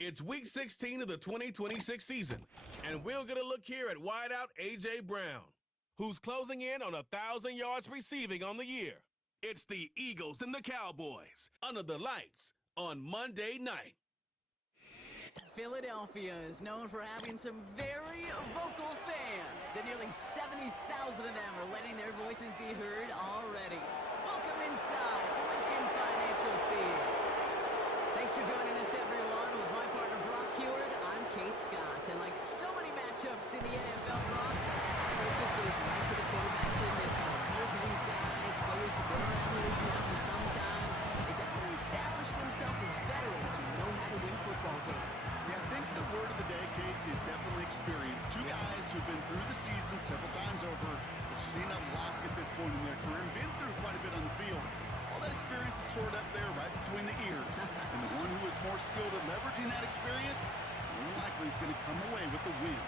It's week 16 of the 2026 season, and we'll get a look here at wideout A.J. Brown, who's closing in on 1,000 yards receiving on the year. It's the Eagles and the Cowboys under the lights on Monday night. Philadelphia is known for having some very vocal fans, and nearly 70,000 of them are letting their voices be heard already. Welcome inside Lincoln Financial Field. Thanks for joining us, everyone. With my partner, Brock Heward, I'm Kate Scott. And like so many matchups in the NFL, Brock, focus goes right to the quarterbacks in this one. Both of these guys, players who've been around the league now for some time, they definitely established themselves as veterans who know how to win football games. Yeah, I think the word of the day, Kate, is definitely experience. Two guys who've been through the season several times over, have seen a lot at this point in their career, and been through quite a bit on the field. All that experience is stored up there right between the ears. And the one who is more skilled at leveraging that experience, more likely is going to come away with the win.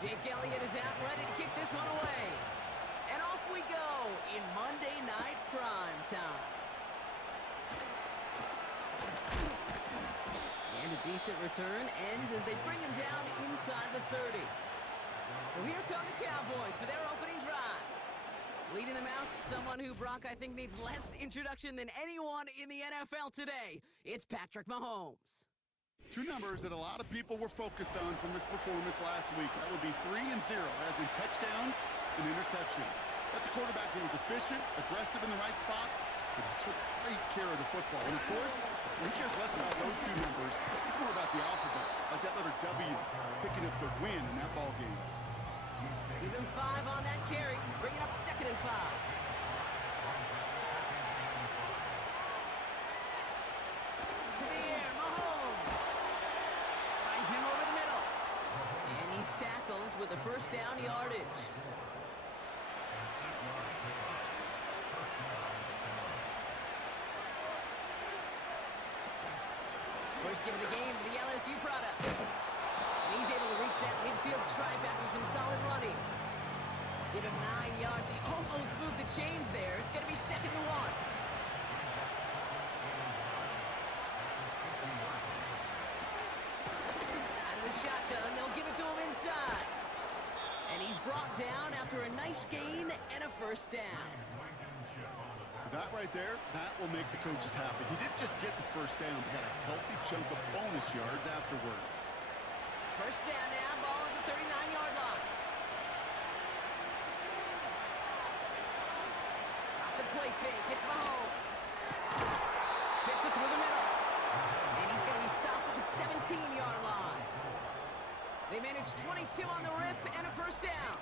Jake Elliott is out, ready to kick this one away. And off we go in Monday Night Prime Time. And a decent return ends as they bring him down inside the 30. So here come the Cowboys for their opening drive. Leading them out, someone who, Brock, I think needs less introduction than anyone in the NFL today. It's Patrick Mahomes. Two numbers that a lot of people were focused on from his performance last week. That would be 3 and 0, as in touchdowns and interceptions. That's a quarterback who was efficient, aggressive in the right spots, but he took great care of the football. And of course, he cares less about those two numbers. It's more about the alphabet, like that letter W, picking up the win in that ball game. Give him 5 on that carry, bringing up 2nd and 5. He's tackled with a first down yardage. First give of the game to the LSU product. And he's able to reach that midfield stripe after some solid running. Give him 9 yards. He almost moved the chains there. It's going to be 2nd and 1. Shotgun, they'll give it to him inside. And he's brought down after a nice gain and a first down. That right there, that will make the coaches happy. He didn't just get the first down, but got a healthy chunk of bonus yards afterwards. First down now, ball at the 39-yard line. Off the play fake, hits Mahomes. Fits it through the middle. And he's going to be stopped at the 17-yard line. They managed 22 on the rip and a first down.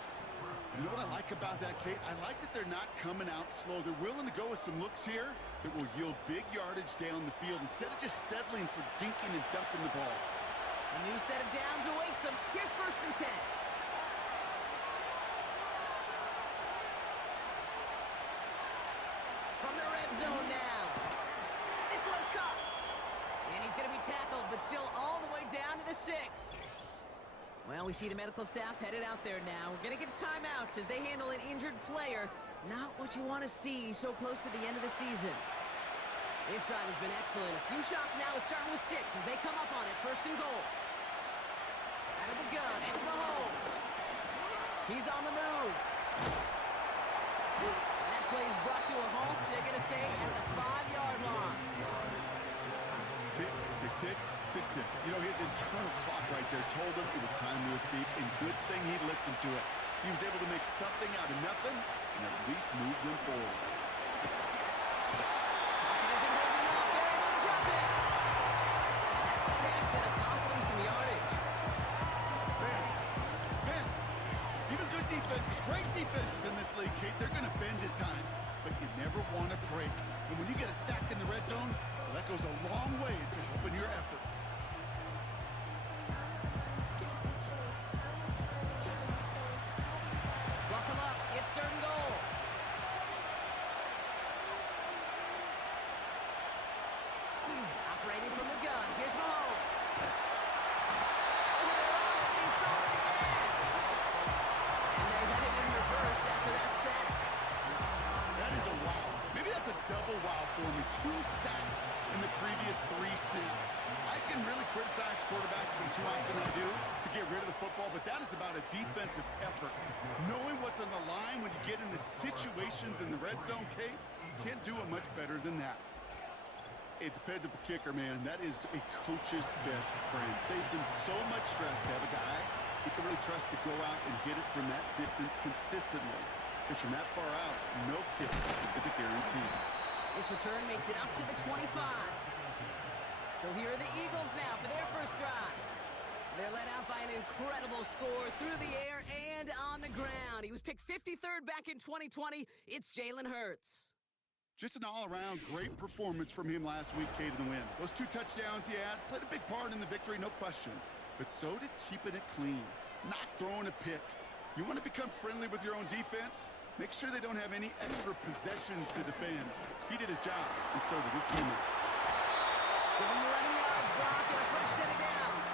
You know what I like about that, Kate? I like that they're not coming out slow. They're willing to go with some looks here that will yield big yardage down the field instead of just settling for dinking and dumping the ball. A new set of downs awaits them. Here's 1st and 10. From the red zone now. This one's caught. And he's going to be tackled, but still all the way down to the 6. Well, we see the medical staff headed out there now. We're going to get a timeout as they handle an injured player. Not what you want to see so close to the end of the season. This drive has been excellent. A few shots now. It's starting with 6 as they come up on it. 1st and goal. Out of the gun, it's Mahomes. He's on the move. And that play is brought to a halt, they're going to say, at the 5-yard line. Tick, tick, tick. Tick. You know, his internal clock right there told him it was time to escape, and good thing he listened to it. He was able to make something out of nothing and at least move them forward. Pocket isn't holding up. They're able to drop it. And that sack that cost them some yardage. Man, even good defenses, great defenses in this league, Kate, they're going to bend at times, but you never want to break. And when you get a sack in the red zone, well, that goes a long ways to helping your efforts. Buckle up. It's 3rd and goal. Operating from the gun. Here's Mahomes. Oh, they're off, and he's dropped again. And they're headed in reverse after that sack. That is a wow. Maybe that's a double wow for me. 2 sacks in the previous 3 snaps. I can really criticize quarterbacks, and too often I do, to get rid of the football, but that is about a defensive effort. Knowing what's on the line when you get into situations in the red zone, Kate, can't do it much better than that. A dependable kicker, man, that is a coach's best friend. Saves him so much stress to have a guy he can really trust to go out and hit it from that distance consistently. Because from that far out, no kick is a guarantee. This return makes it up to the 25. So here are the Eagles now for their first drive. They're led out by an incredible score through the air and on the ground. He was picked 53rd back in 2020. It's Jalen Hurts. Just an all-around great performance from him last week, Kate, in the win. Those 2 touchdowns he had played a big part in the victory, no question. But so did keeping it clean, not throwing a pick. You want to become friendly with your own defense? Make sure they don't have any extra possessions to defend. He did his job, and so did his teammates. Give him 11 yards, Brock, and a fresh set of downs.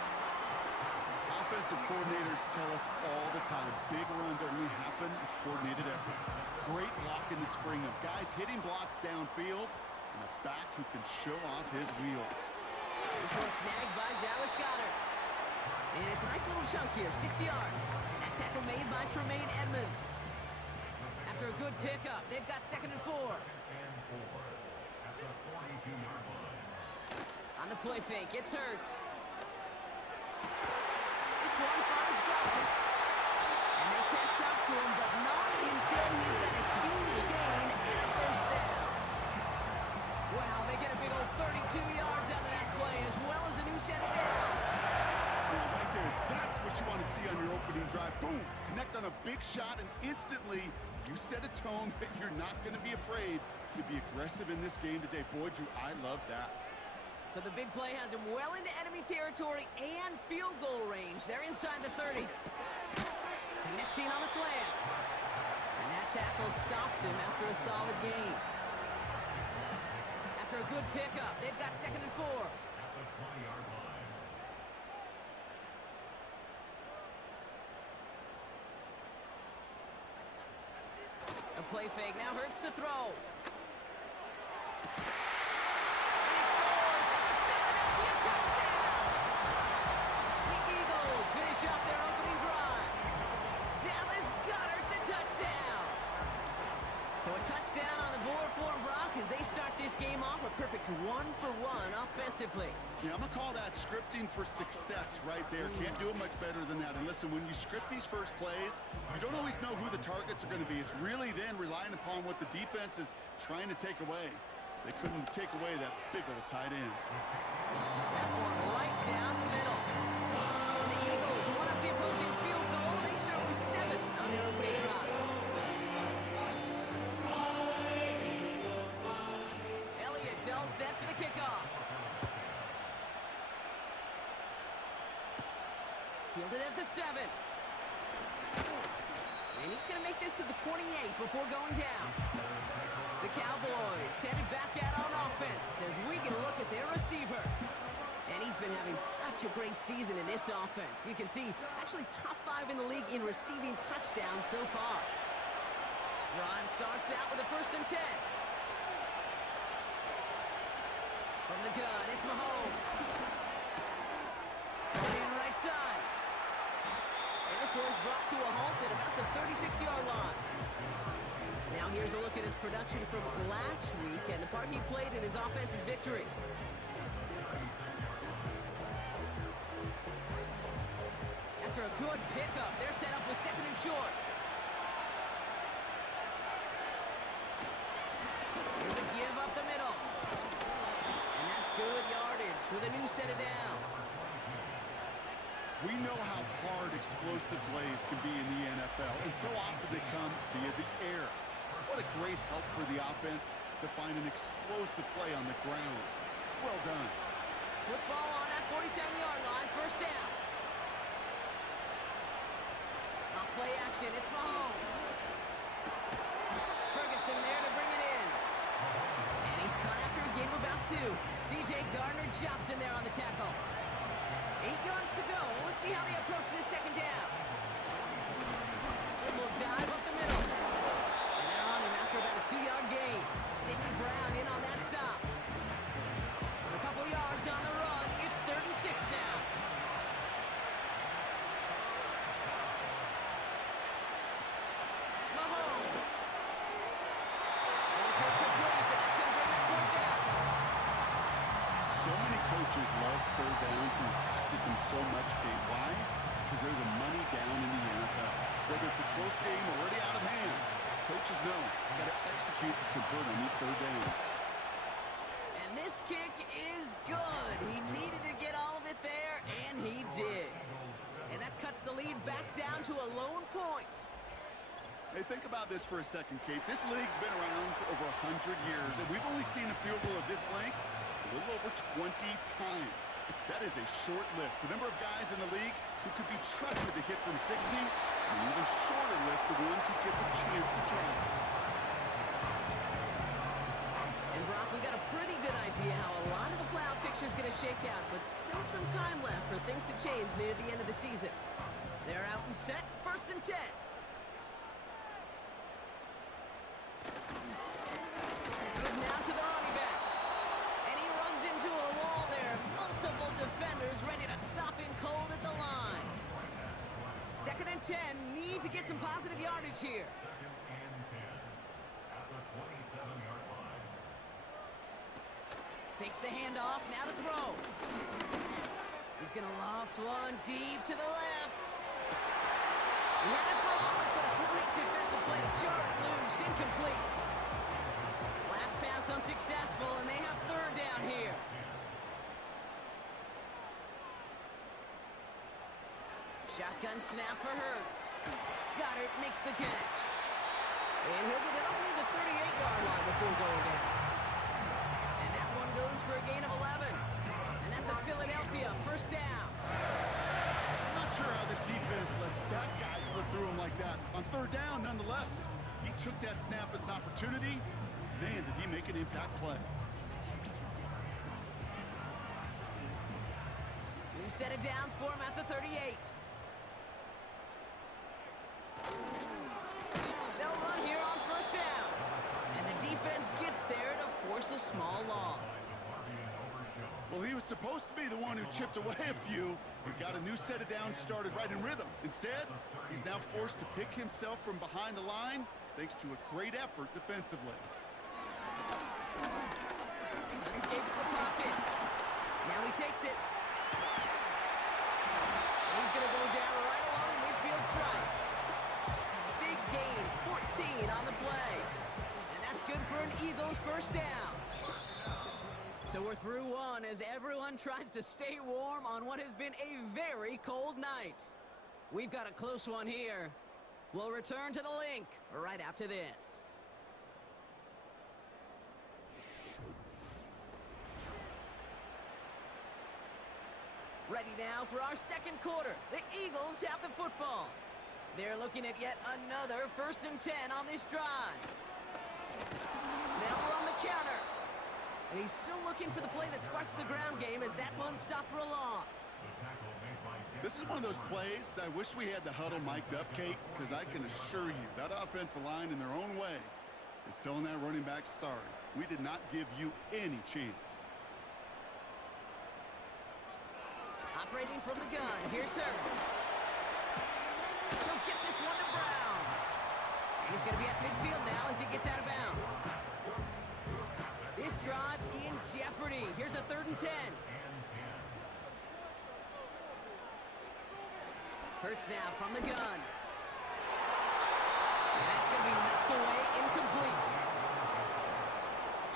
Offensive coordinators tell us all the time, big runs only happen with coordinated efforts. Great block in the spring of guys hitting blocks downfield, and a back who can show off his wheels. This one snagged by Dallas Goedert. And it's a nice little chunk here, 6 yards. That tackle made by Tremaine Edmonds. After a good pickup, they've got 2nd and 4. On the play fake, it's Hurts. This one finds Goedert. And they catch up to him, but not until he's got a huge gain and a first down. Wow, they get a big old 32 yards out of that play, as well as a new set of downs. Well, right there, that's what you want to see on your opening drive. Boom! Connect on a big shot, and instantly you set a tone that you're not going to be afraid to be aggressive in this game today. Boy, do I love that. So the big play has him well into enemy territory and field goal range. They're inside the 30. Connecting on a slant. And that tackle stops him after a solid gain. After a good pickup, they've got 2nd and 4. A play fake now Hurts to throw. Off their opening drive. Dallas Goedert the touchdown. So a touchdown on the board for Brock as they start this game off a perfect 1-for-1 offensively. Yeah, I'm going to call that scripting for success right there. Can't do it much better than that. And listen, when you script these first plays, you don't always know who the targets are going to be. It's really then relying upon what the defense is trying to take away. They couldn't take away that big old tight end. That one right down the middle. And the Eagles one up the opposing field goal. They start with 7 on their opening drive. Elliott's all set for the kickoff. Fielded at the 7. And he's going to make this to the 28 before going down. The Cowboys headed back out on offense as we get a look at their receiver. And he's been having such a great season in this offense. You can see, actually top 5 in the league in receiving touchdowns so far. Drive starts out with a 1st and 10. From the gun, it's Mahomes. Playing right side. And this one's brought to a halt at about the 36-yard line. Now here's a look at his production from last week and the part he played in his offense's victory. After a good pickup, they're set up with 2nd and short. Here's a give up the middle. And that's good yardage with a new set of downs. We know how hard explosive plays can be in the NFL, and so often they come via the air. What a great help for the offense to find an explosive play on the ground. Well done. Football on that 47-yard line, first down. Off play action, it's Mahomes. Ferguson there to bring it in. And he's caught after a gain of about 2. C.J. Gardner-Johnson there on the tackle. 8 yards to go. Let's see how they approach this second down. Simple dive up the middle. And they're on him after about a 2-yard gain. Sidney Brown in on that stop. A couple yards on the run. It's 3rd and 6 now. Mahomes. And it's incomplete, and that's going to bring up 4th down. So many coaches love third downs and practice them so much, Kate. Why? Because they're the money down in the NFL. Whether it's a close game or already out of hand, coaches know got to execute and convert on these third downs. And this kick is good. He needed to get all of it there, and he did. And that cuts the lead back down to a lone point. Hey, think about this for a second, Kate. This league's been around for over 100 years, and we've only seen a field goal of this length a little over 20 times. That is a short list. The number of guys in the league who could be trusted to hit from 60, and an even shorter list the ones who get the chance to try. And Brock, we got a pretty good idea how a lot of the playoff picture is going to shake out, but still some time left for things to change near the end of the season. They're out and set, 1st and 10. Good now to the running back. And he runs into a wall there. Multiple defenders ready to stop him cold at the line. 2nd and 10. Need to get some positive yardage here. Takes the handoff, now to throw. He's going to loft one deep to the left. He had it for a moment, but a great defensive play to jar it loose, incomplete. Last pass unsuccessful, and they have 3rd down here. Shotgun snap for Hurts. Goddard makes the catch. And he'll get it up near the 38-yard line before going down. And that one goes for a gain of 11. And that's a Philadelphia 1st down. I'm not sure how this defense let that guy slip through him like that. On 3rd down, nonetheless, he took that snap as an opportunity. Man, did he make an impact play. New set of downs for him at the 38. They'll run here on 1st down. And the defense gets there to force a small loss. Well, he was supposed to be the one who chipped away a few and got a new set of downs started right in rhythm. Instead, he's now forced to pick himself from behind the line thanks to a great effort defensively. Escapes the pocket. Now he takes it. And he's going to go down right along midfield stripe. Big gain, 14 on the play. And that's good for an Eagles 1st down. So we're through one as everyone tries to stay warm on what has been a very cold night. We've got a close one here. We'll return to the link right after this. Ready now for our 2nd quarter. The Eagles have the football. They're looking at yet another 1st and 10 on this drive. They'll run the counter. And he's still looking for the play that sparks the ground game as that one stopped for a loss. This is one of those plays that I wish we had the huddle mic'd up, Kate, because I can assure you that offensive line in their own way is telling that running back, sorry, we did not give you any chance. Operating from the gun, here's Hurts. He'll get this one to Brown. And he's going to be at midfield now as he gets out of bounds. This drive in jeopardy. Here's a 3rd and 10. Hurts now from the gun. And that's going to be knocked away, incomplete.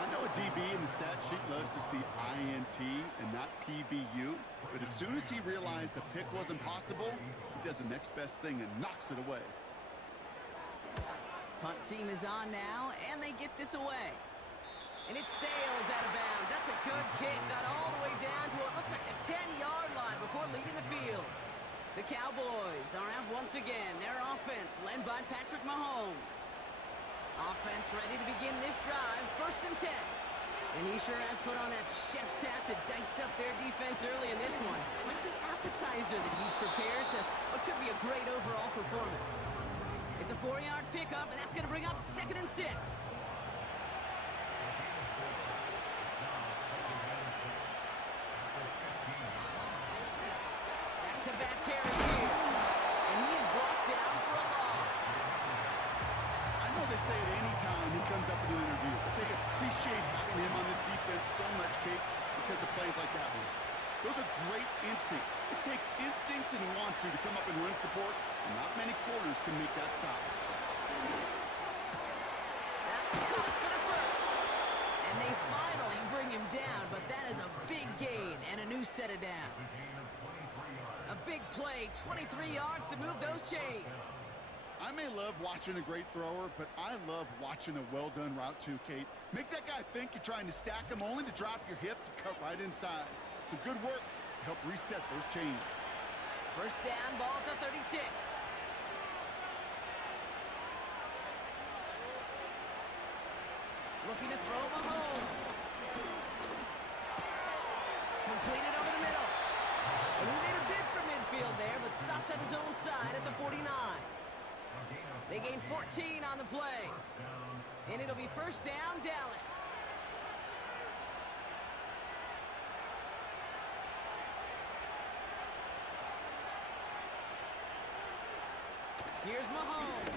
I know a DB in the stat sheet loves to see INT and not PBU, but as soon as he realized a pick wasn't possible, he does the next best thing and knocks it away. Punt team is on now, and they get this away. And it sails out of bounds. That's a good kick. Got all the way down to what looks like the 10-yard line before leaving the field. The Cowboys are out once again. Their offense led by Patrick Mahomes. Offense ready to begin this drive, 1st and 10. And he sure has put on that chef's hat to dice up their defense early in this one. It might be appetizer that he's prepared to what could be a great overall performance. It's a 4-yard pickup, and that's going to bring up 2nd and 6. Back-to-back carries here. And he's brought down for a loss. I know they say it any time he comes up in an interview, but they appreciate having him on this defense so much, Kate, because of plays like that one. Those are great instincts. It takes instincts and want to come up and run support, and not many corners can make that stop. That's caught for the first. And they finally bring him down, but that is a big gain and a new set of downs. A big play, 23 yards to move those chains. I may love watching a great thrower, but I love watching a well-done route too, Kate. Make that guy think you're trying to stack him only to drop your hips and cut right inside. Some good work to help reset those chains. 1st down, ball at the 36. Looking to throw Mahomes. Completed over the middle. And he made a bid for midfield there, but stopped on his own side at the 49. They gain 14 on the play. And it'll be 1st down, Dallas. Here's Mahomes.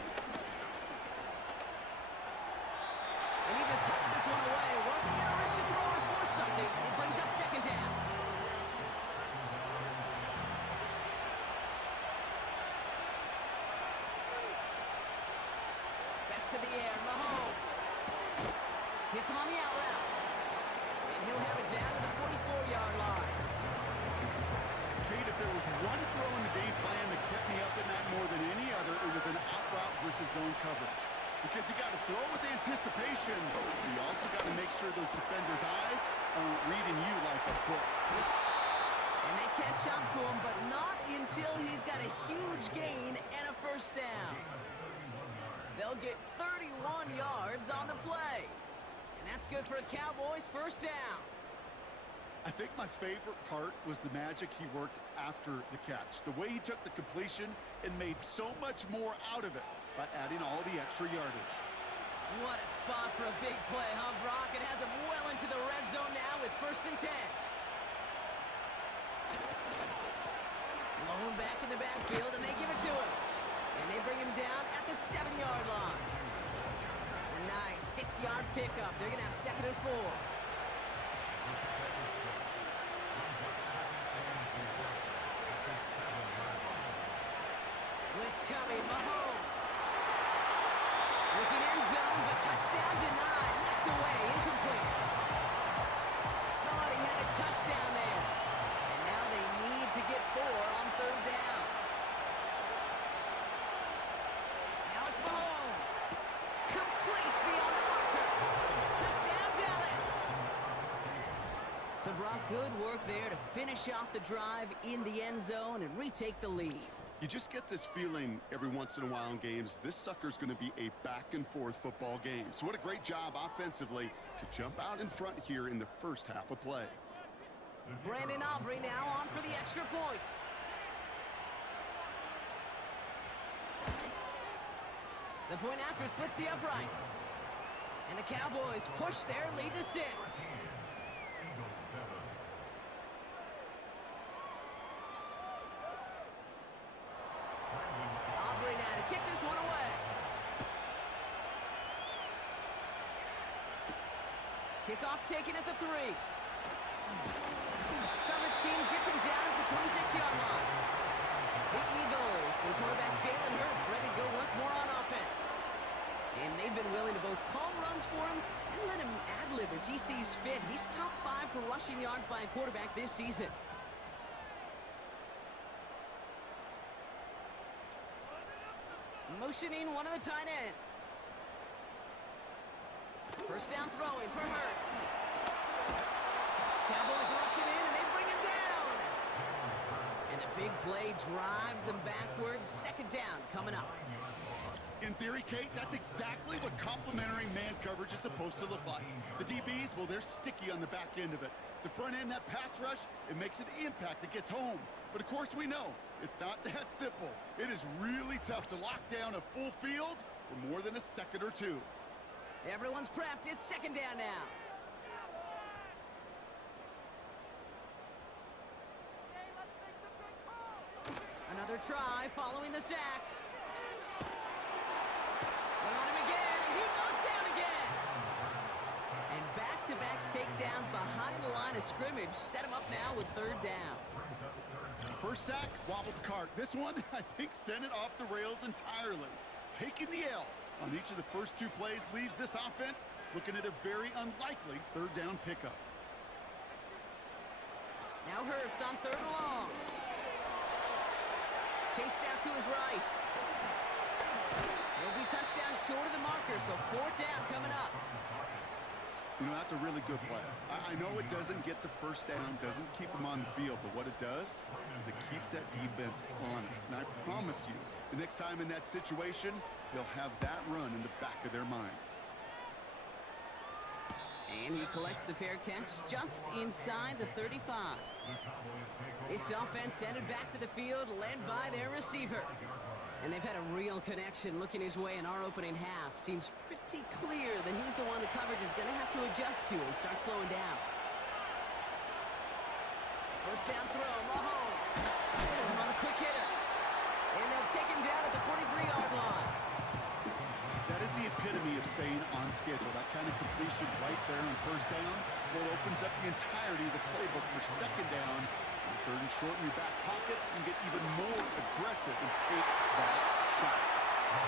And he just hucks this one away. Wasn't going to risk a throw or force something. It brings up 2nd down. Back to the air, Mahomes. Hits him on the out route. And he'll have it down to the 44-yard line. Kate, if there was one throw in the game plan that kept me up at night more than any other, it was an out route versus zone coverage. Because you got to throw with anticipation, but you also got to make sure those defenders' eyes are reading you like a book. And they catch up to him, but not until he's got a huge gain and a 1st down. They'll get 31 yards on the play. And that's good for a Cowboys 1st down. I think my favorite part was the magic he worked after the catch. The way he took the completion and made so much more out of it by adding all the extra yardage. What a spot for a big play, huh, Brock? It has him well into the red zone now with 1st and 10. Blown back in the backfield, and they give it to him. And they bring him down at the 7-yard line. A nice 6-yard pickup. They're going to have 2nd and 4. Blitz coming, Mahomes. Looking end zone, but touchdown denied. Knocked away, incomplete. Thought he had a touchdown there. And now they need to get 4 on 3rd down. Now it's Mahomes. Complete beyond the marker. Touchdown, Dallas. So, Brock, good work there to finish off the drive in the end zone and retake the lead. You just get this feeling every once in a while in games, this sucker's going to be a back-and-forth football game. So what a great job offensively to jump out in front here in the 1st half of play. Brandon Aubrey now on for the extra point. The point after splits the uprights. And the Cowboys push their lead to 6. Aubrey now to kick this one away. Kickoff taken at the 3. Coverage team gets him down at the 26-yard line. The Eagles and quarterback Jalen Hurts ready to go once more on offense. And they've been willing to both call runs runs for him and let him ad-lib as he sees fit. He's top 5 for rushing yards by a quarterback this season. Motioning one of the tight ends. First down throwing for Hurts. Cowboys rushing in, and they bring him down. And the big play drives them backwards. Second down coming up. In theory, Kate, that's exactly what complementary man coverage is supposed to look like. The DBs, well, they're sticky on the back end of it. The front end, that pass rush, it makes an impact that gets home. But of course we know, it's not that simple. It is really tough to lock down a full field for more than a second or two. Everyone's prepped. It's second down now. Another try following the sack. They're on him again, and he goes down again. And back-to-back takedowns behind the line of scrimmage set him up now with third down. First sack, wobbled the cart. This one, I think, sent it off the rails entirely. Taking the L on each of the first 2 plays leaves this offense looking at a very unlikely third down pickup. Now Hurts on third and long. Chased out to his right. He'll be touchdown short of the marker, so fourth down coming up. You know, that's a really good play. I know it doesn't get the first down, doesn't keep them on the field, but what it does is it keeps that defense honest. And I promise you, the next time in that situation, they'll have that run in the back of their minds. And he collects the fair catch just inside the 35. This offense headed back to the field, led by their receiver. And they've had a real connection looking his way in our opening half. Seems pretty clear that he's the one the coverage is going to have to adjust to and start slowing down. First down throw, Mahomes. Has him on the quick hitter. And they'll take him down at the 43-yard line. That is the epitome of staying on schedule. That kind of completion right there on first down, well, opens up the entirety of the playbook for second down. Third and short in your back pocket, and get even more aggressive and take that shot.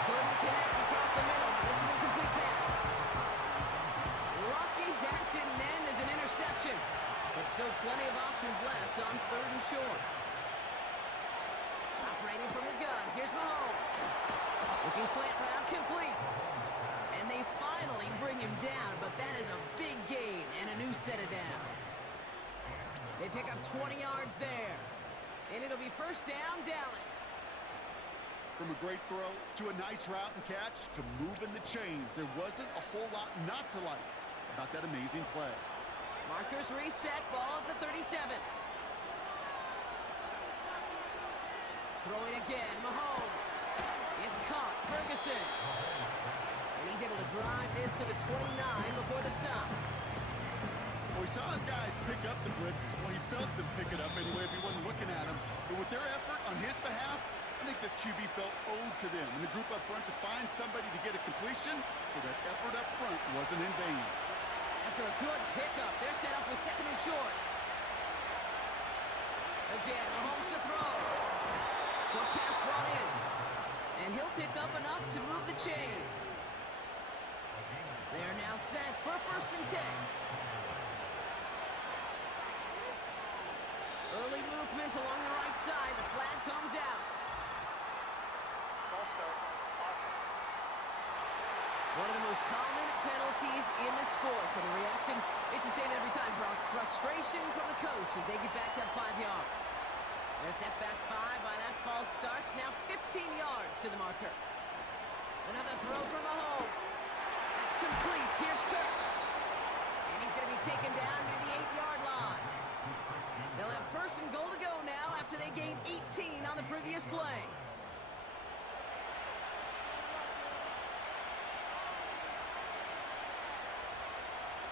Couldn't connect across the middle. It's an incomplete pass. Lucky that didn't end as an interception. But still plenty of options left on third and short. Operating from the gun. Here's Mahomes. Looking slant route complete. And they finally bring him down, but that is a big gain and a new set of downs. They pick up 20 yards there. And it'll be first down, Dallas. From a great throw to a nice route and catch to moving the chains, there wasn't a whole lot not to like about that amazing play. Markers reset, ball at the 37. Throwing again, Mahomes. It's caught, Ferguson. And he's able to drive this to the 29 before the stop. Well, we saw his guys pick up the blitz. Well, he felt them pick it up anyway if he wasn't looking at him. But with their effort on his behalf, I think this QB felt owed to them and the group up front to find somebody to get a completion, so that effort up front wasn't in vain. After a good pickup, they're set up with second and short. Again, Mahomes to throw. Short pass brought in. And he'll pick up enough to move the chains. They're now set for first and 10. Early movement along the right side. The flag comes out. One of the most common penalties in the sport. And the reaction, it's the same every time, Brock. Frustration from the coach as they get back to 5 yards. They're set back 5 by that false start. Now 15 yards to the marker. Another throw from Mahomes. That's complete. Here's Kirk. And he's going to be taken down near the 8-yard line. They'll have first and goal to go now after they gained 18 on the previous play.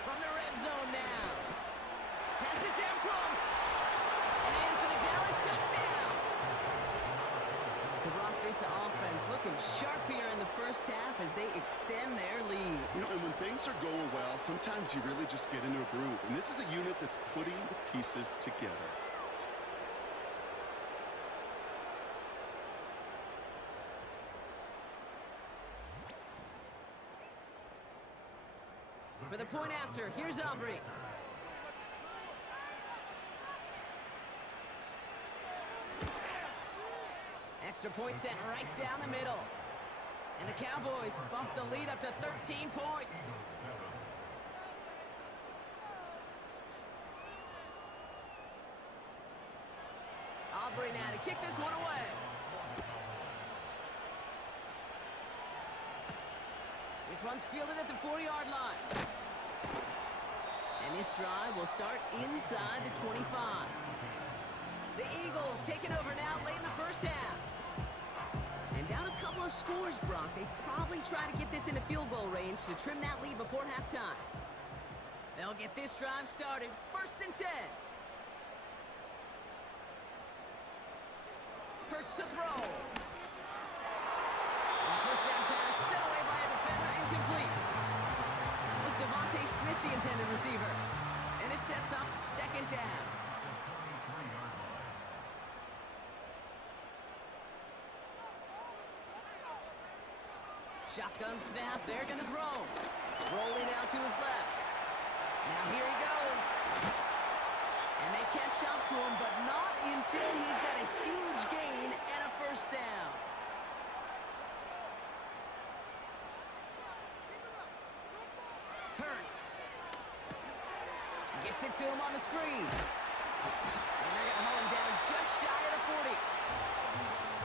From the red zone now. Pass it down close. And in for the Dallas touchdown. So Brock, this offense looking sharp here in the first half as they extend their lead. You know, and when things are going well, sometimes you really just get into a groove. And this is a unit that's putting the pieces together. For the point after, here's Aubrey. Extra point sent right down the middle. And the Cowboys bump the lead up to 13 points. Aubrey now to kick this one away. This one's fielded at the 4-yard line. And this drive will start inside the 25. The Eagles taking over now late in the first half. And down a couple of scores, Brock. They probably try to get this into field goal range to trim that lead before halftime. They'll get this drive started. 1st and 10. Hurts to throw. And the first down pass set away by a defender, incomplete. It was Devontae Smith, the intended receiver. And it sets up 2nd down. Shotgun snap, they're gonna throw. Rolling out to his left. Now here he goes. And they catch up to him, but not until he's got a huge gain and a 1st down. Hurts. Gets it to him on the screen. And they're gonna hold him down just shy of the 40.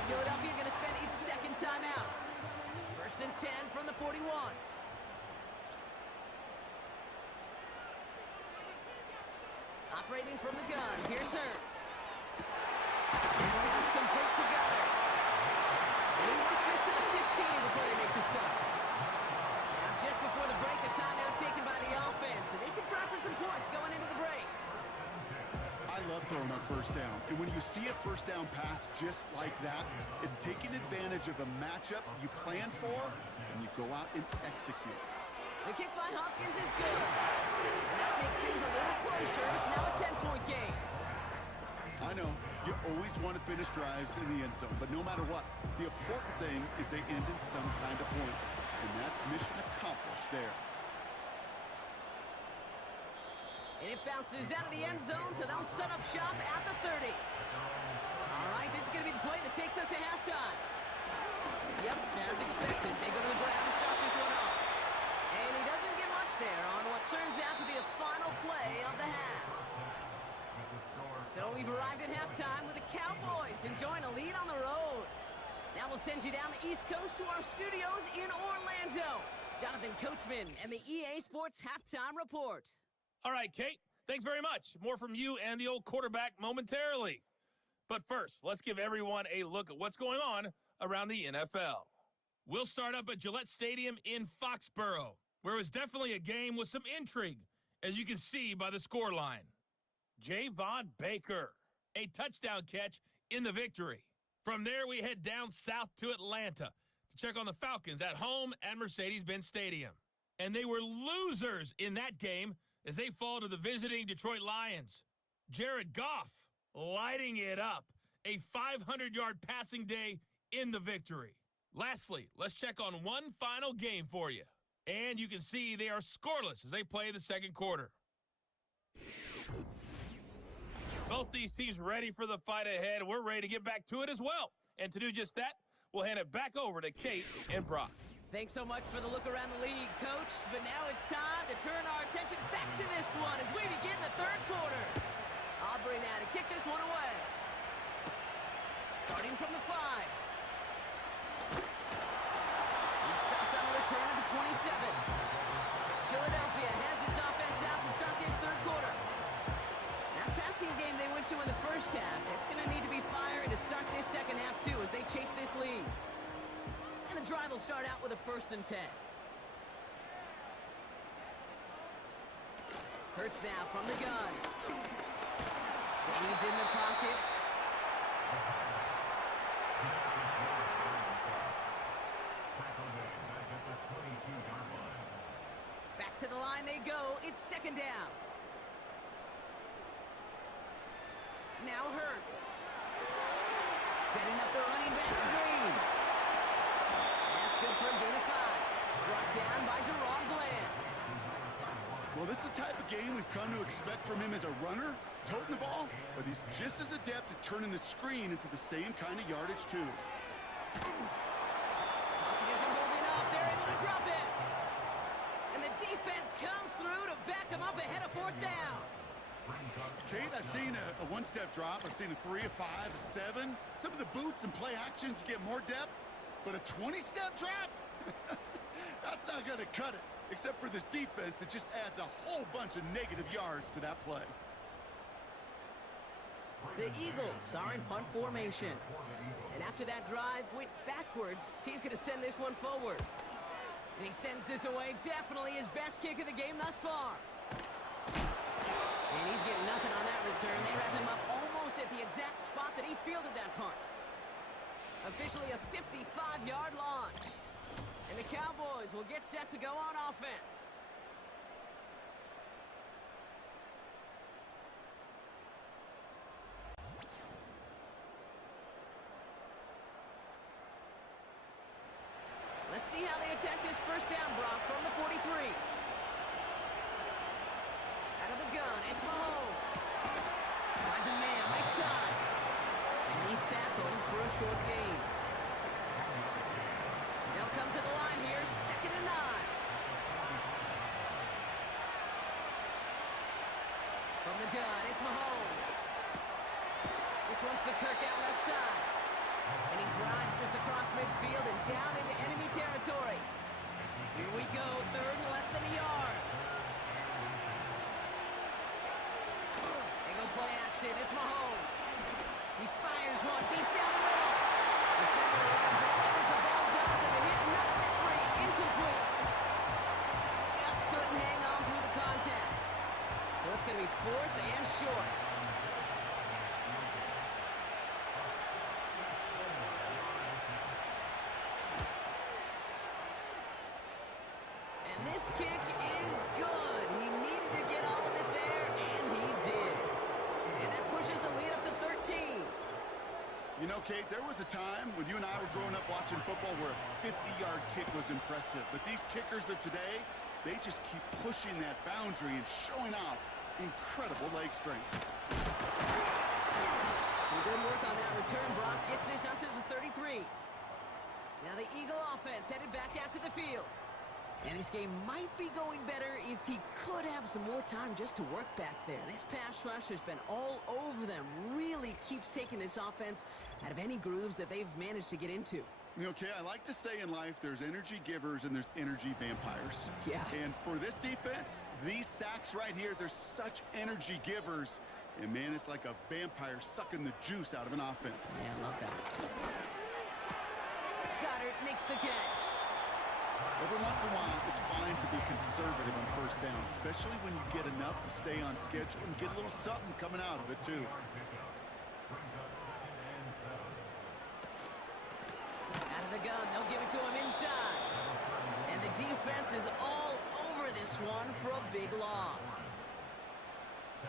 Philadelphia gonna spend its 2nd timeout. 1st and 10 from the 41. Operating from the gun, here's Hurts. Pass complete to Goddard. And he works this to the 15 before they make the stop. Now just before the break, a timeout taken by the offense, and they can try for some points going into the break. I love throwing on 1st down. And when you see a 1st down pass just like that, it's taking advantage of a matchup you plan for, and you go out and execute. The kick by Hopkins is good. And that makes things a little closer. It's now a 10-point game. I know, you always want to finish drives in the end zone, but no matter what, the important thing is they end in some kind of points. And that's mission accomplished there. And it bounces out of the end zone, so they'll set up shop at the 30. All right, this is going to be the play that takes us to halftime. Yep, as expected, they go to the ground to start this one off. And he doesn't get much there on what turns out to be the final play of the half. So we've arrived at halftime with the Cowboys enjoying a lead on the road. Now we'll send you down the East Coast to our studios in Orlando. Jonathan Coachman and the EA Sports Halftime Report. All right, Kate, thanks very much. More from you and the old quarterback momentarily. But first, let's give everyone a look at what's going on around the NFL. We'll start up at Gillette Stadium in Foxborough, where it was definitely a game with some intrigue, as you can see by the scoreline. Javon Baker, A touchdown catch in the victory. From there, we head down south to Atlanta to check on the Falcons at home at Mercedes-Benz Stadium. And they were losers in that game as they fall to the visiting Detroit Lions. Jared Goff lighting it up. A 500-yard passing day in the victory. Lastly, let's check on one final game for you. And you can see they are scoreless as they play the 2nd quarter. both these teams ready for the fight ahead. We're ready to get back to it as well. And to do just that, we'll hand it back over to Kate and Brock. Thanks so much for the look around the league, Coach. But now it's time to turn our attention back to this one as we begin the 3rd quarter. Aubrey now to kick this one away. Starting from the 5. He's stopped on the return at the 27. Philadelphia has its offense out to start this 3rd quarter. That passing game they went to in the first half, it's going to need to be firing to start this 2nd half too as they chase this lead. And the drive will start out with a 1st and 10. Hurts now from the gun. Stays in the pocket. Back to the line they go. It's 2nd down. Now Hurts. Setting up the running back screen. That's good for a gain of 5. Brought down by Deron Bland. Well, this is the type of game we've come to expect from him as a runner, toting the ball, but he's just as adept at turning the screen into the same kind of yardage, too. Pocket isn't holding up. They're able to drop it. And the defense comes through to back him up ahead of fourth down. Kate, I've seen a one-step drop. I've seen a 3, a 5, a 7. Some of the boots and play actions get more depth, but a 20-step drop? That's not going to cut it. Except for this defense, it just adds a whole bunch of negative yards to that play. The Eagles are in punt formation. And after that drive went backwards, he's going to send this one forward. And he sends this away, definitely his best kick of the game thus far. And he's getting nothing on that return. They wrap him up almost at the exact spot that he fielded that punt. Officially a 55-yard launch. And the Cowboys will get set to go on offense. Let's see how they attack this first down, Brock, from the 43. Out of the gun, it's Mahomes. Finds a man, right side. And he's tackled for a short gain. They'll come to the line here, 2nd and 9. From the gun, it's Mahomes. This one's to Kirk out left side. And he drives this across midfield and down into enemy territory. Here we go, 3rd and less than a yard. They go play action, it's Mahomes. He fires one deep down the middle. Defender runs right as the ball does, and the hit knocks it free. Incomplete. Just couldn't hang on through the contact. So it's going to be 4th and short. And this kick is good. He needed to get all of it there, and he did. And that pushes the lead up to 13. You know, Kate, there was a time when you and I were growing up watching football where a 50-yard kick was impressive. But these kickers of today, they just keep pushing that boundary and showing off incredible leg strength. Some good work on that return. Brock gets this up to the 33. Now the Eagle offense headed back out to the field. And this game might be going better if he could have some more time just to work back there. This pass rush has been all over them. Really keeps taking this offense out of any grooves that they've managed to get into. Okay, I like to say in life there's energy givers and there's energy vampires. Yeah. And for this defense, these sacks right here, they're such energy givers. And man, it's like a vampire sucking the juice out of an offense. Yeah, I love that. Goddard makes the catch. Every once in a while, it's fine to be conservative on first down, especially when you get enough to stay on schedule and get a little something coming out of it, too. Out of the gun, they'll give it to him inside. And the defense is all over this one for a big loss.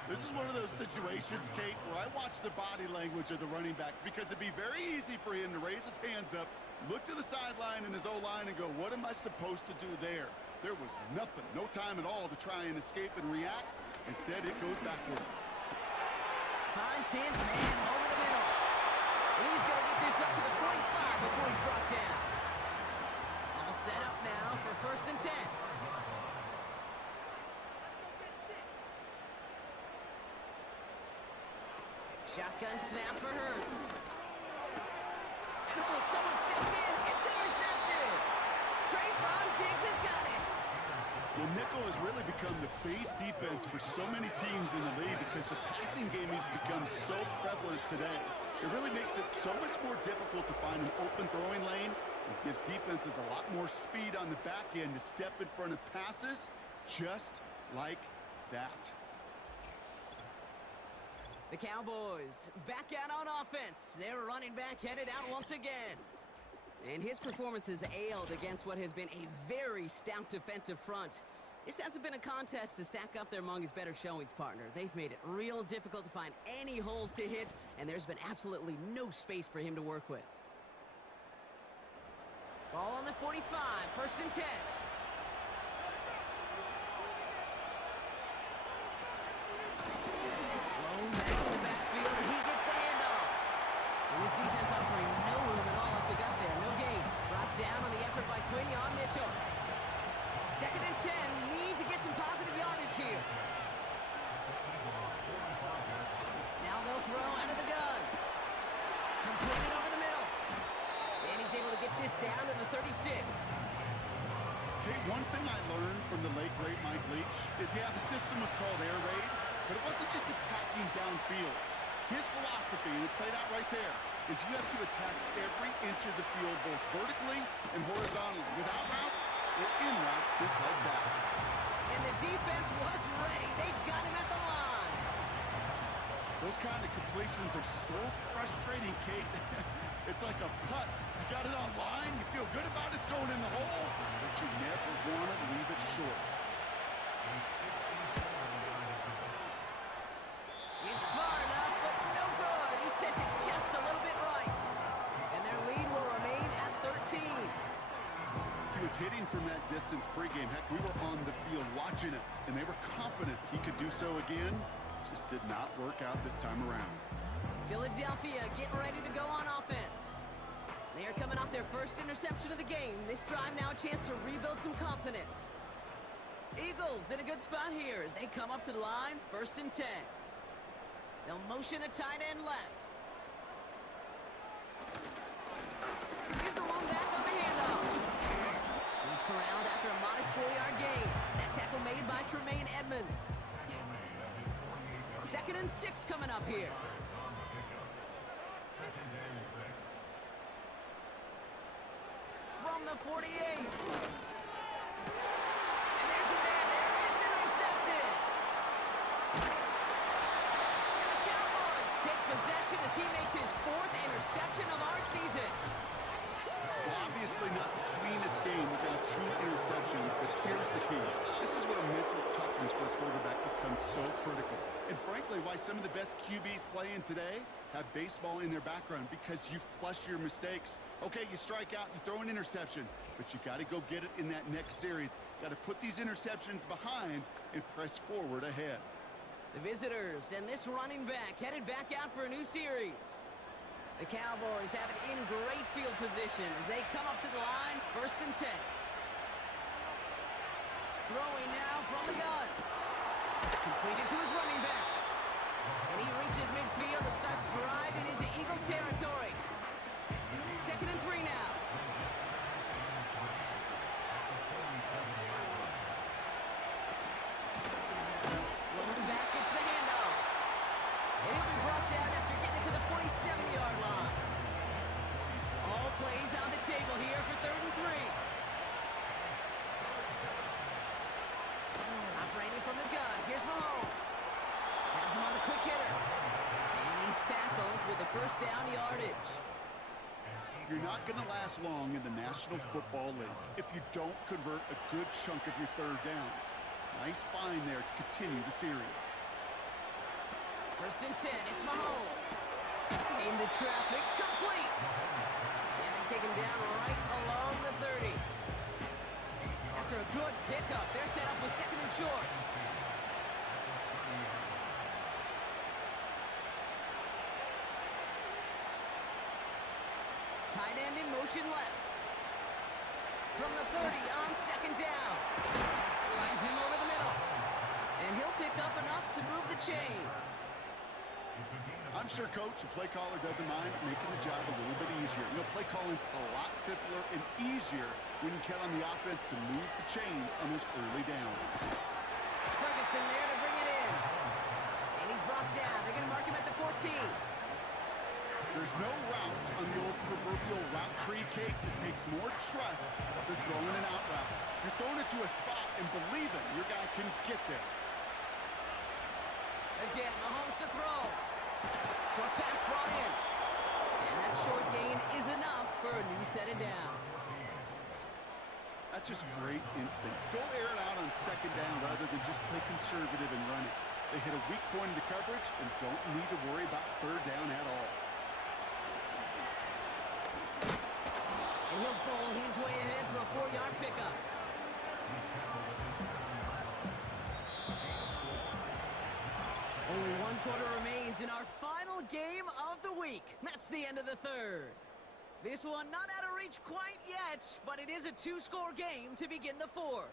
This is one of those situations, Kate, where I watch the body language of the running back because it'd be very easy for him to raise his hands up, look to the sideline in his O-line and go, what am I supposed to do there? There was nothing, no time at all to try and escape and react. Instead, it goes backwards. Finds his man over the middle. And he's going to get this up to the 45 before he's brought down. All set up now for 1st and 10. Shotgun snap for Hurts. And oh, someone stepped in. It's intercepted. Trayvon Diggs has got it. Well, nickel has really become the base defense for so many teams in the league because the passing game has become so prevalent today. It really makes it so much more difficult to find an open throwing lane. It gives defenses a lot more speed on the back end to step in front of passes just like that. The Cowboys back out on offense. Their running back headed out once again. And his performance has ailed against what has been a very stout defensive front. This hasn't been a contest to stack up there among his better showings, partner. They've made it real difficult to find any holes to hit, and there's been absolutely no space for him to work with. Ball on the 45, 1st and 10. Thrown back in the backfield, and he gets the handoff. And this defense offering no room at all up the gut there. No gain. Brought down on the effort by Quinion Mitchell. 2nd and 10. Need to get some positive yardage here. Now they'll throw out of the gun. Completed over the middle. And he's able to get this down to the 36. Okay, one thing I learned from the late, great Mike Leach is, yeah, the system was called air raid, but it wasn't just attacking downfield. His philosophy, and it played out right there, is you have to attack every inch of the field, both vertically and horizontally, without routes or in routes, just like that. And the defense was ready. They got him at the line. Those kind of completions are so frustrating, Kate. It's like a putt. You got it on line, you feel good about it's going in the hole, but you never want to leave it short. It's far enough, but no good. He sent it just a little bit right. And their lead will remain at 13. He was hitting from that distance pregame. Heck, we were on the field watching it, and they were confident he could do so again. Just did not work out this time around. Philadelphia getting ready to go on offense. They are coming off their first interception of the game. This drive now a chance to rebuild some confidence. Eagles in a good spot here as they come up to the line, 1st and 10. They'll motion a tight end left. Here's the long back on the handoff. He's corralled after a modest 4-yard gain. That tackle made by Tremaine Edmonds. 2nd and 6 coming up here. From the 48. And there's a man there. It's intercepted. And the Cowboys take possession as he makes his 4th interception of our season. Well, obviously not the cleanest game without true interceptions, but here's the key. This is where mental toughness for a quarterback becomes so critical. And frankly, why some of the best QBs playing today have baseball in their background, because you flush your mistakes. Okay, you strike out, you throw an interception, but you got to go get it in that next series. Got to put these interceptions behind and press forward ahead. The visitors and this running back headed back out for a new series. The Cowboys have it in great field position as they come up to the line, 1st and 10. Throwing now from the gun. Completed to his running back. And he reaches midfield and starts driving into Eagles territory. 2nd and 3 now. Rolling back gets the handoff. And he'll be brought down after getting it to the 47-yard line. All plays on the table here for 3rd and 3. Operating from the gun. Here's Mahomes. Has him on the quick hitter. And he's tackled with the 1st down yardage. You're not going to last long in the National Football League if you don't convert a good chunk of your 3rd downs. Nice find there to continue the series. 1st and 10. It's Mahomes. Into traffic. Complete. And they take him down right along the 30. After a good pickup, they're set up with 2nd and short. Tight end in motion left. From the 30 on 2nd down. Finds him over the middle. And he'll pick up enough to move the chains. I'm sure coach and play caller doesn't mind making the job a little bit easier. You know, play calling's a lot simpler and easier when you count on the offense to move the chains on those early downs. Ferguson there to bring it in. And he's brought down. They're going to mark him at the 14. There's no routes on the old proverbial route tree, Kate. It takes more trust than throwing an out route. You're throwing it to a spot and believing your guy can get there. Again, Mahomes to throw. Short pass brought in. And that short gain is enough for a new set of downs. That's just great instincts. Go air it out on 2nd down rather than just play conservative and run it. They hit a weak point in the coverage and don't need to worry about 3rd down at all. And he'll bowl his way ahead for a 4-yard pickup. Only one quarter remains in our final game of the week. That's the end of the third. This one not out of reach quite yet, but it is a two-score game to begin the fourth.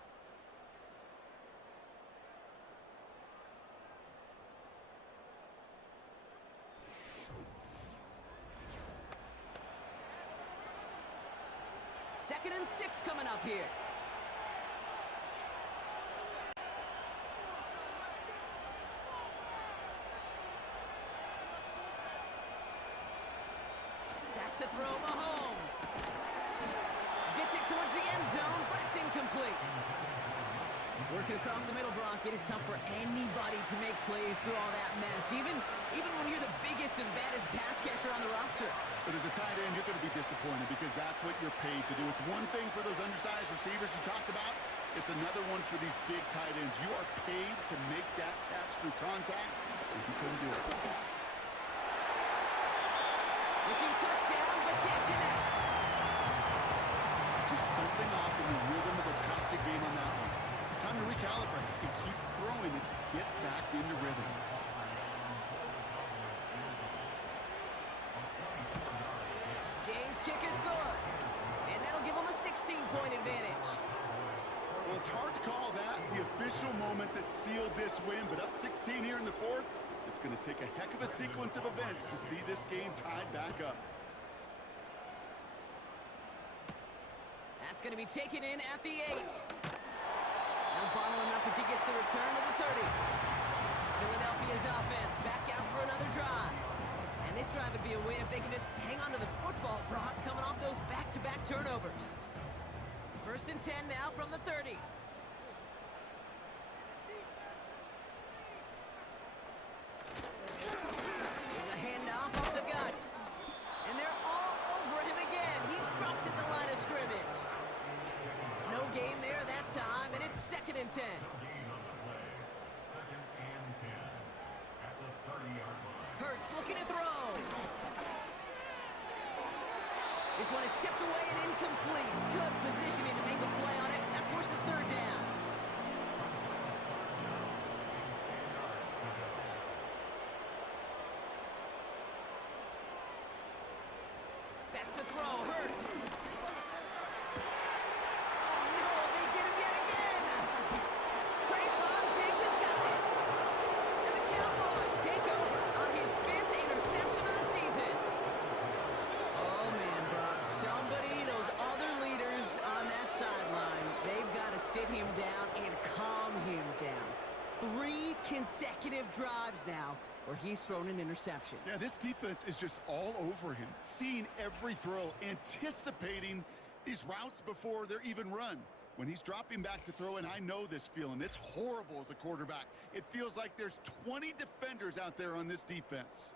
Second and 6 coming up here. Back to throw, Mahomes. Gets it towards the end zone, but it's incomplete. Working across the middle, Brock, it is tough for anybody to make plays through all that mess, even when you're the biggest and baddest pass catcher on the roster. But as a tight end, you're going to be disappointed because that's what you're paid to do. It's one thing for those undersized receivers you talk about. It's another one for these big tight ends. You are paid to make that catch through contact, and you couldn't do it. Looking touchdown, but can't connect. Just something off in the rhythm of the passing game on that one. Time to recalibrate and keep throwing it to get back into rhythm. Gay's kick is good, and that'll give him a 16-point advantage. Well, it's hard to call that the official moment that sealed this win, but up 16 here in the fourth, it's going to take a heck of a sequence of events to see this game tied back up. That's going to be taken in at the 8. Now bottling up as he gets the return to the 30. Philadelphia's offense back out for another drive. And this drive would be a win if they can just hang on to the football, Brock, coming off those back-to-back turnovers. First and 10 now from the 30. There's a handoff off the gut. And they're all over him again. He's dropped at the line of scrimmage. No gain there that time, and it's second and 10. Hurts looking to throw. This one is tipped away and incomplete. Good positioning to make a play on it. That forces third down. Back to throw, Hurts. Sit him down and calm him down. 3 consecutive drives now where he's thrown an interception. Yeah, this defense is just all over him, seeing every throw, anticipating these routes before they're even run. When he's dropping back to throw, and I know this feeling, it's horrible as a quarterback. It feels like there's 20 defenders out there on this defense.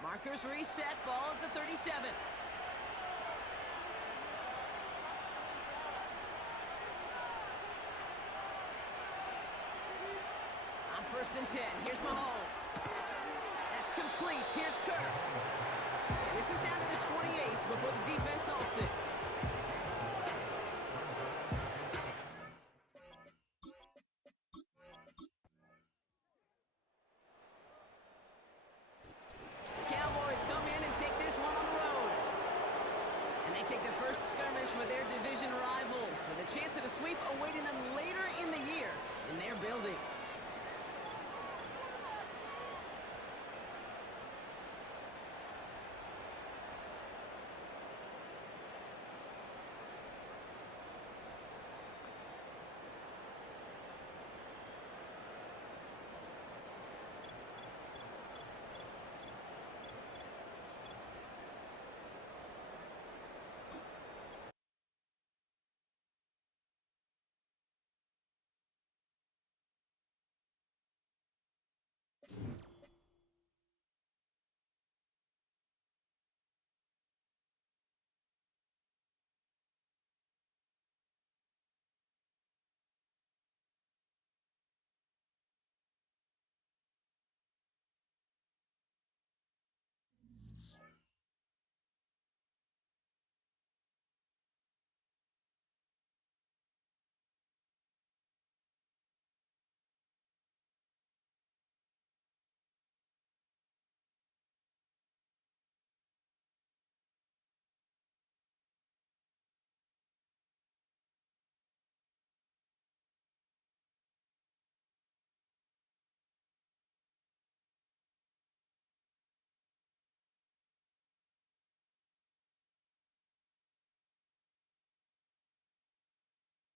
Markers reset, ball at the 37. On first and 10, here's Mahomes. That's complete, here's Kirk. And this is down to the 28 before the defense halts it. Take their first skirmish with their division rivals with a chance at a sweep awaiting them later in the year in their building.